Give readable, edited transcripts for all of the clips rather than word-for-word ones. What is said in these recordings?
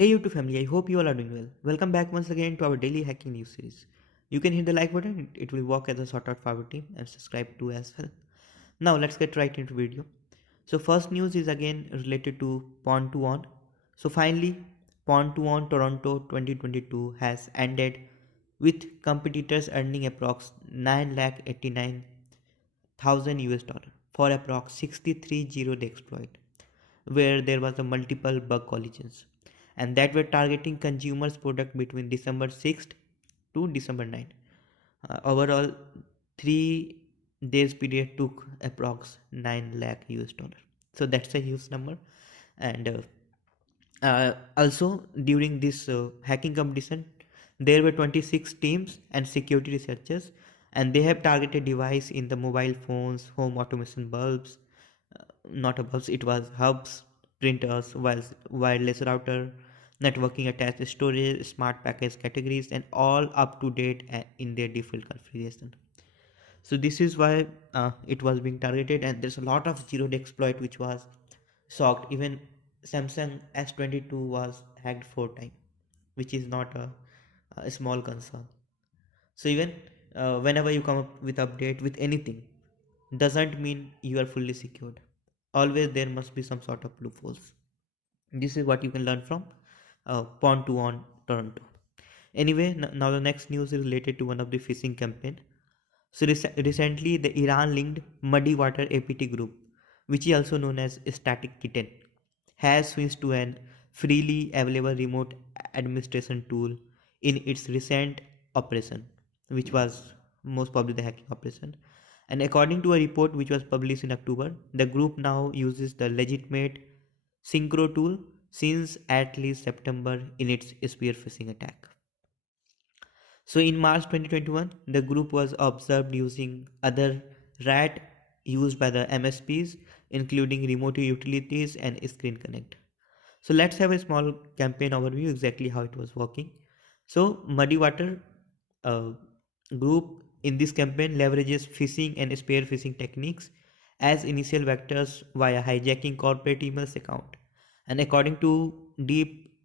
Hey YouTube family, I hope you all are doing well. Welcome back once again to our daily hacking news series. You can hit the like button, it will work as a sort out for our team and subscribe to as well. Now let's get right into video. So first news is again related to pwn2own. So finally, pwn2own Toronto 2022 has ended with competitors earning approx 9,89,000 US dollar for approx 63 zero-day exploit, where there was a multiple bug collisions and that were targeting consumers product between December 6th to December 9th. Overall, 3 days period took approx 9 lakh US dollar. So that's a huge number. And also during this hacking competition, there were 26 teams and security researchers, and they have targeted device in the mobile phones, home automation bulbs, not a bulbs, it was hubs, printers, wireless router, networking attached storage, smart package categories, and all up to date in their default configuration. So this is why it was being targeted, and there's a lot of zero-day exploit which was shocked. Even Samsung S22 was hacked 4 times, which is not a small concern. So even whenever you come up with update with anything, doesn't mean you are fully secured. Always there must be some sort of loopholes. This is what you can learn from pwn2own Toronto. Anyway, now the next news is related to one of the phishing campaign. So recently, the Iran-linked muddywater APT group, which is also known as Static Kitten, has switched to an freely available remote administration tool in its recent operation, which was most probably the hacking operation. And according to a report which was published in October, the group now uses the legitimate Synchro tool since at least September in its spear phishing attack. So in March 2021, the group was observed using other RAT used by the MSPs, including remote utilities and Screen Connect. So let's have a small campaign overview exactly how it was working. So Muddy Water uh, group in this campaign leverages phishing and spear phishing techniques as initial vectors via hijacking corporate emails account. And according to Deep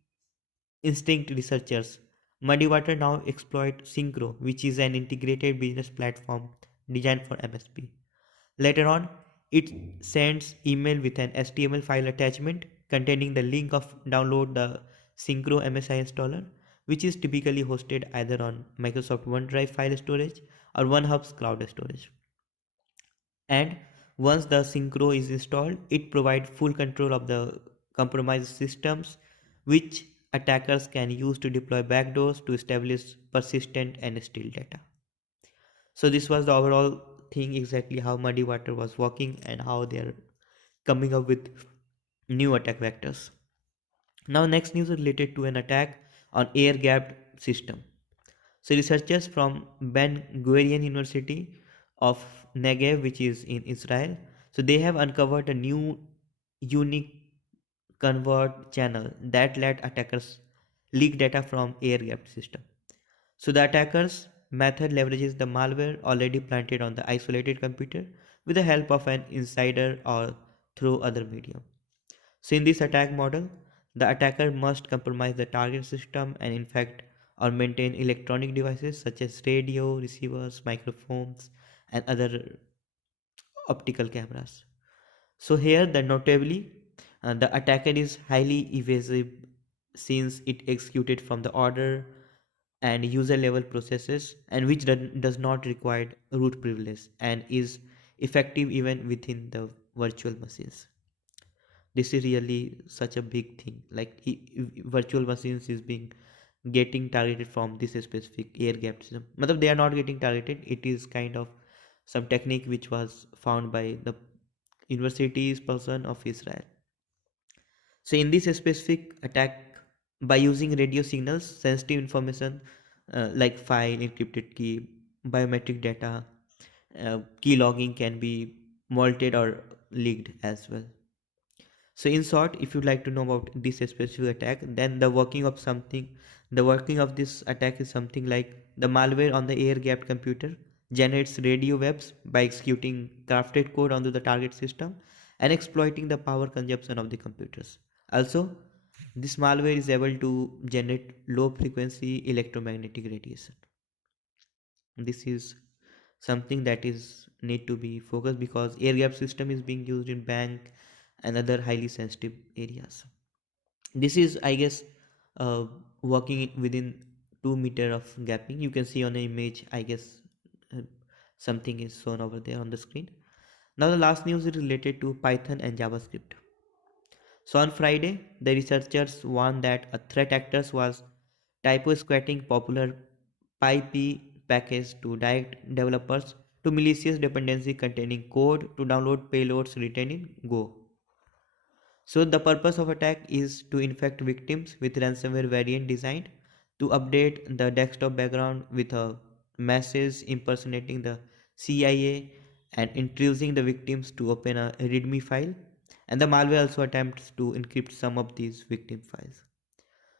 Instinct researchers, Muddywater now exploit Synchro, which is an integrated business platform designed for MSP. Later on, it sends email with an HTML file attachment containing the link of download the Synchro MSI installer, which is typically hosted either on Microsoft OneDrive file storage or OneHub's cloud storage. And once the Synchro is installed, it provides full control of the compromised systems, which attackers can use to deploy backdoors to establish persistent and steal data. So this was the overall thing exactly how Muddy Water was working and how they are coming up with new attack vectors. Now next news is related to an attack on air-gapped system. So researchers from Ben Gurion University of Negev, which is in Israel, so they have uncovered a new unique convert channel that let attackers leak data from air-gapped system. So the attacker's method leverages the malware already planted on the isolated computer with the help of an insider or through other medium. So in this attack model, the attacker must compromise the target system and infect or maintain electronic devices such as radio, receivers, microphones, and other optical cameras. So here the notably the attacker is highly evasive since it executed from the order and user level processes and which does not require root privilege and is effective even within the virtual machines. This is really such a big thing, like virtual machines is being getting targeted from this specific air gap system. Matlab they are not getting targeted, it is kind of some technique which was found by the university's person of Israel. So in this specific attack, by using radio signals, sensitive information like file, encrypted key, biometric data, key logging can be malted or leaked as well. So in short, if you'd like to know about this specific attack, then the working of this attack is something like the malware on the air-gapped computer generates radio waves by executing crafted code onto the target system and exploiting the power consumption of the computers. Also, This malware is able to generate low frequency electromagnetic radiation. This is something that is need to be focused because air gap system is being used in bank and other highly sensitive areas. This is, I guess, uh, working within 2 meter of gapping. You can see on the image, I guess, uh, something is shown over there on the screen. Now the last news is related to Python and JavaScript. So on Friday, the researchers warned that a threat actors was typo squatting popular pypi package to direct developers to malicious dependency containing code to download payloads written in Go. So the purpose of attack is to infect victims with ransomware variant designed to update the desktop background with a message impersonating the CIA and introducing the victims to open a readme file, and the malware also attempts to encrypt some of these victim files.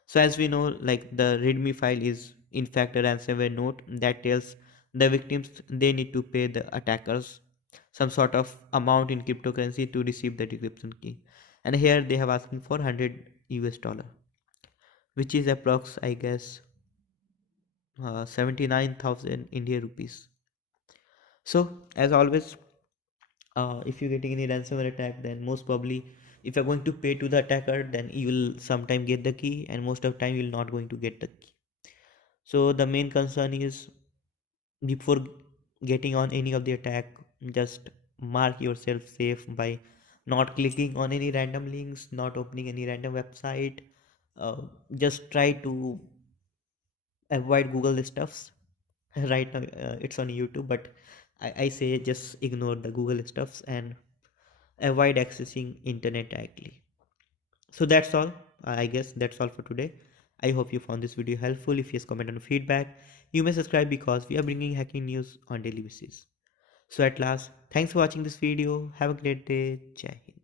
So as we know, like the readme file is in fact a ransomware note that tells the victims they need to pay the attackers some sort of amount in cryptocurrency to receive the decryption key. And here they have asking for 100 US dollar, which is approx I guess 79,000 Indian rupees. So as always, if you're getting any ransomware attack, then most probably if you're going to pay to the attacker, then you will sometime get the key, and most of the time you're not going to get the key. So the main concern is before getting on any of the attack, just mark yourself safe by not clicking on any random links, not opening any random website. uh, just try to avoid Google stuffs. Right now it's on YouTube, but I say just ignore the Google stuffs and avoid accessing internet directly. So that's all. I guess that's all for today. I hope you found this video helpful. If yes, comment on feedback. You may subscribe because we are bringing hacking news on daily basis. So at last, thanks for watching this video. Have a great day. Jai Hind.